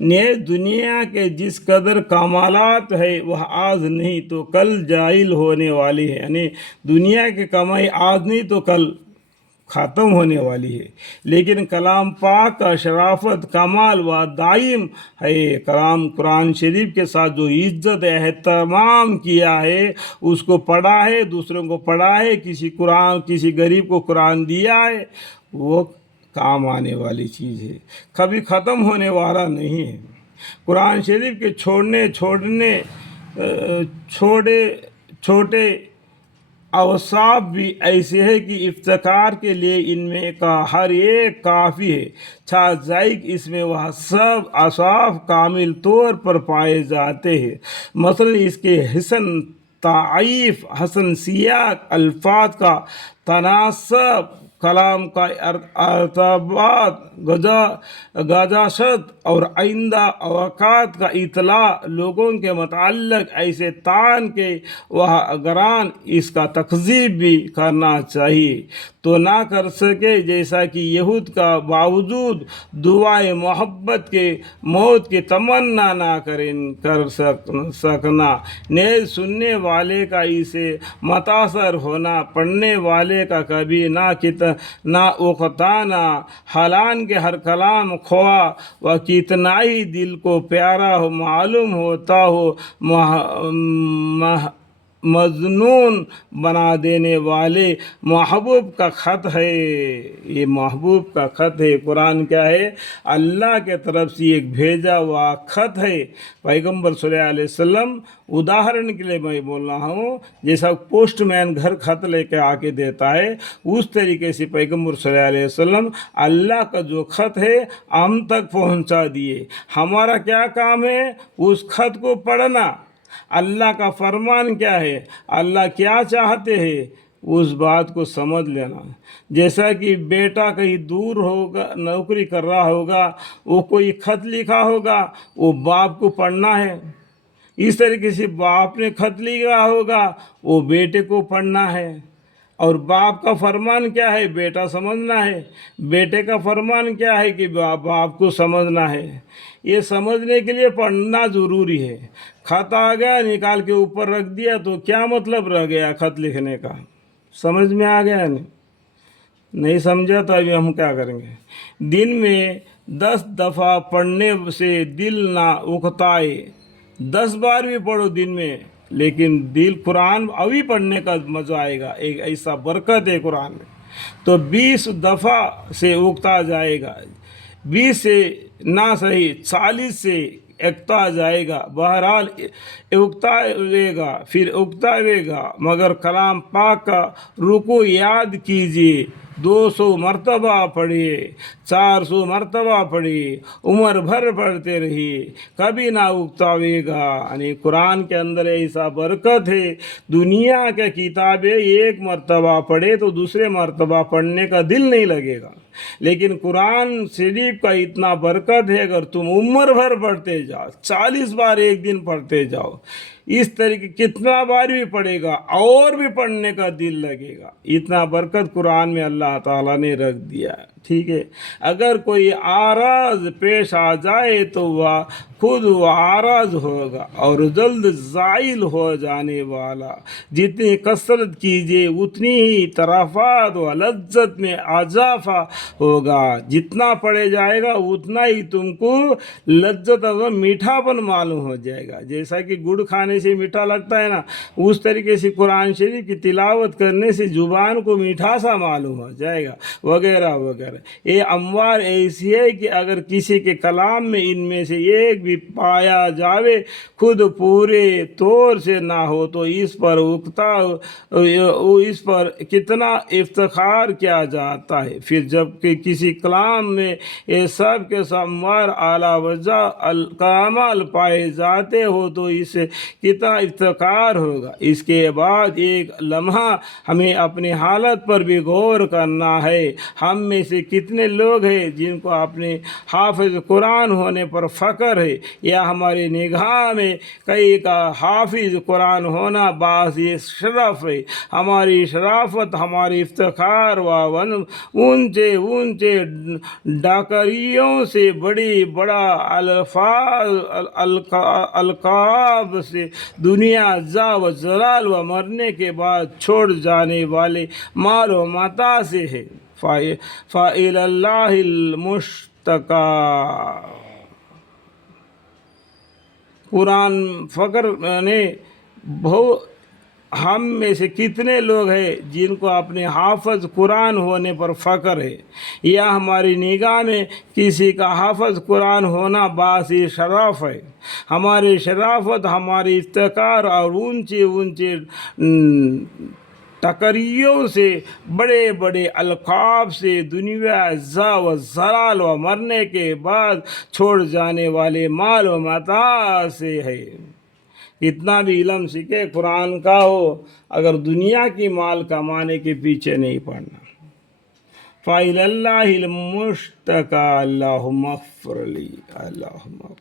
نے دنیا کے جس قدر کمالات ہے وہ آج نہیں تو کل زائل ہونے والی ہے، یعنی دنیا کی کمائی آج نہیں تو کل ختم ہونے والی ہے، لیکن کلام پاک کا شرافت کمال و دائم ہے۔ کلام قرآن شریف کے ساتھ جو عزت اہتمام کیا ہے، اس کو پڑھا ہے، دوسروں کو پڑھا ہے، کسی غریب کو قرآن دیا ہے، وہ کام آنے والی چیز ہے، کبھی ختم ہونے والا نہیں ہے۔ قرآن شریف کے چھوٹے اوصاف بھی ایسے ہیں کہ افتخار کے لیے ان میں کا ہر ایک کافی ہے۔ ذائق اس میں وہ سب اوصاف کامل طور پر پائے جاتے ہیں۔ مثلا اس کے حسن تعریف، حسن سیاق، الفاظ کا تناسب، کلام کا ارتباط، گزشت اور آئندہ اوقات کا اطلاع، لوگوں کے متعلق ایسے تان کہ وہ اگران اس کا تکذیب بھی کرنا چاہیے تو نہ کر سکے، جیسا کہ یہود کا باوجود دعائے محبت کے موت کی تمنا نہ کر سکنا، نیز سننے والے کا اسے متاثر ہونا، پڑھنے والے کا کبھی نہ اکتانا، حالانکہ ہر کلام خواہ و کتنا ہی دل کو پیارا ہو، معلوم ہوتا ہو، مظنون بنا دینے والے محبوب کا خط ہے۔ یہ محبوب کا خط ہے۔ قرآن کیا ہے؟ اللہ کے طرف سے ایک بھیجا ہوا خط ہے۔ پیغمبر صلی اللہ علیہ وسلم، اداہرن کے لیے میں بول رہا ہوں، جیسا پوسٹ مین گھر خط لے کے آ کے دیتا ہے، اس طریقے سے پیغمبر صلی اللہ علیہ وسلم اللہ کا جو خط ہے ہم تک پہنچا دیے۔ ہمارا کیا کام ہے؟ اس خط کو پڑھنا۔ اللہ کا فرمان کیا ہے، اللہ کیا چاہتے ہیں، اس بات کو سمجھ لینا۔ جیسا کہ بیٹا کہیں دور ہوگا، نوکری کر رہا ہوگا، وہ کوئی خط لکھا ہوگا، وہ باپ کو پڑھنا ہے۔ اس طریقے سے باپ نے خط لکھا ہوگا، وہ بیٹے کو پڑھنا ہے۔ اور باپ کا فرمان کیا ہے؟ بیٹا سمجھنا ہے۔ بیٹے کا فرمان کیا ہے کہ باپ کو سمجھنا ہے۔ یہ سمجھنے کے لیے پڑھنا ضروری ہے۔ خط آ گیا، نکال کے اوپر رکھ دیا تو کیا مطلب رہ گیا خط لکھنے کا؟ سمجھ میں آ گیا نہیں سمجھا تو ابھی ہم کیا کریں گے؟ دن میں 10 دفعہ پڑھنے سے دل نہ اکتائے، 10 بار بھی پڑھو دن میں، لیکن دل قرآن ابھی پڑھنے کا مزہ آئے گا، ایک ایسا برکت ہے قرآن میں، تو 20 دفعہ سے اکتا جائے گا، 20 سے نہ صحیح 40 سے اکتا جائے گا، بہرحال اکتاوے گا، پھر اکتاوے گا، مگر کلام پاک کا رکوع یاد کیجیے، 200 مرتبہ پڑھیے، 400 مرتبہ پڑھیے، عمر بھر پڑھتے رہیے، کبھی نہ اکتاوے گا۔ یعنی قرآن کے اندر ایسا برکت ہے، دنیا کے کتابیں ایک مرتبہ پڑھے تو دوسرے مرتبہ پڑھنے کا دل نہیں لگے گا، لیکن قرآن شریف کا اتنا برکت ہے، اگر تم عمر بھر پڑھتے جاؤ، 40 بار ایک دن پڑھتے جاؤ، اس طریقے کتنا بار بھی پڑھے گا اور بھی پڑھنے کا دل لگے گا۔ اتنا برکت قرآن میں اللہ تعالیٰ نے رکھ دیا ہے، ٹھیک ہے۔ اگر کوئی عارض پیش آ جائے تو وہ خود عارض ہوگا اور جلد زائل ہو جانے والا، جتنی کثرت کیجیے اتنی ہی طرفات و لذت میں اضافہ ہوگا، جتنا پڑھے جائے گا اتنا ہی تم کو لذت اور میٹھا پن معلوم ہو جائے گا۔ جیسا کہ گڑ کھانے سے میٹھا لگتا ہے نا، اس طریقے سے قرآن شریف کی تلاوت کرنے سے زبان کو میٹھا سا معلوم ہو جائے گا، وغیرہ وغیرہ۔ یہ اموار ایسی ہے کہ اگر کسی کے کلام میں ان میں سے ایک بھی پایا جاوے، خود پورے طور سے نہ ہو، تو اس پر کتنا افتخار کیا جاتا ہے۔ پھر جب کہ کسی کلام میں یہ سب کے اموار اعلیٰ وجہ الکمال پائے جاتے ہو تو اس سے کتنا افتخار ہوگا۔ اس کے بعد ایک لمحہ ہمیں اپنی حالت پر بھی غور کرنا ہے۔ ہم میں سے کتنے لوگ ہیں جن کو اپنے حافظ قرآن ہونے پر فخر ہے، یا ہماری نگاہ میں کئی کا حافظ قرآن ہونا باعث شرف ہے، ہماری شرافت، ہماری افتخار و اونچے اونچے ڈاکریوں سے بڑا القاب سے دنیا زا و زلال و مرنے کے بعد چھوڑ جانے والے مال و متاع سے ہے۔ فَإِلَى اللَّهِ الْمُشْتَكَى۔ قرآن فخر نے ہم میں سے کتنے لوگ ہیں جن کو اپنے حافظ قرآن ہونے پر فخر ہے، یا ہماری نگاہ میں کسی کا حافظ قرآن ہونا باعث شرف ہے، ہماری شرافت، ہماری افتخار اور اونچے اونچے ٹکریوں سے بڑے القاب سے دنیا زا و زلال و مرنے کے بعد چھوڑ جانے والے مال و متاع سے ہے۔ کتنا بھی علم سیکھے قرآن کا ہو، اگر دنیا کی مال کمانے کے پیچھے نہیں پڑنا۔ فَإِلَى اللَّهِ الْمُشْتَكَى اللَّهُمَّ اغْفِرْ لِي اللَّهُمَّ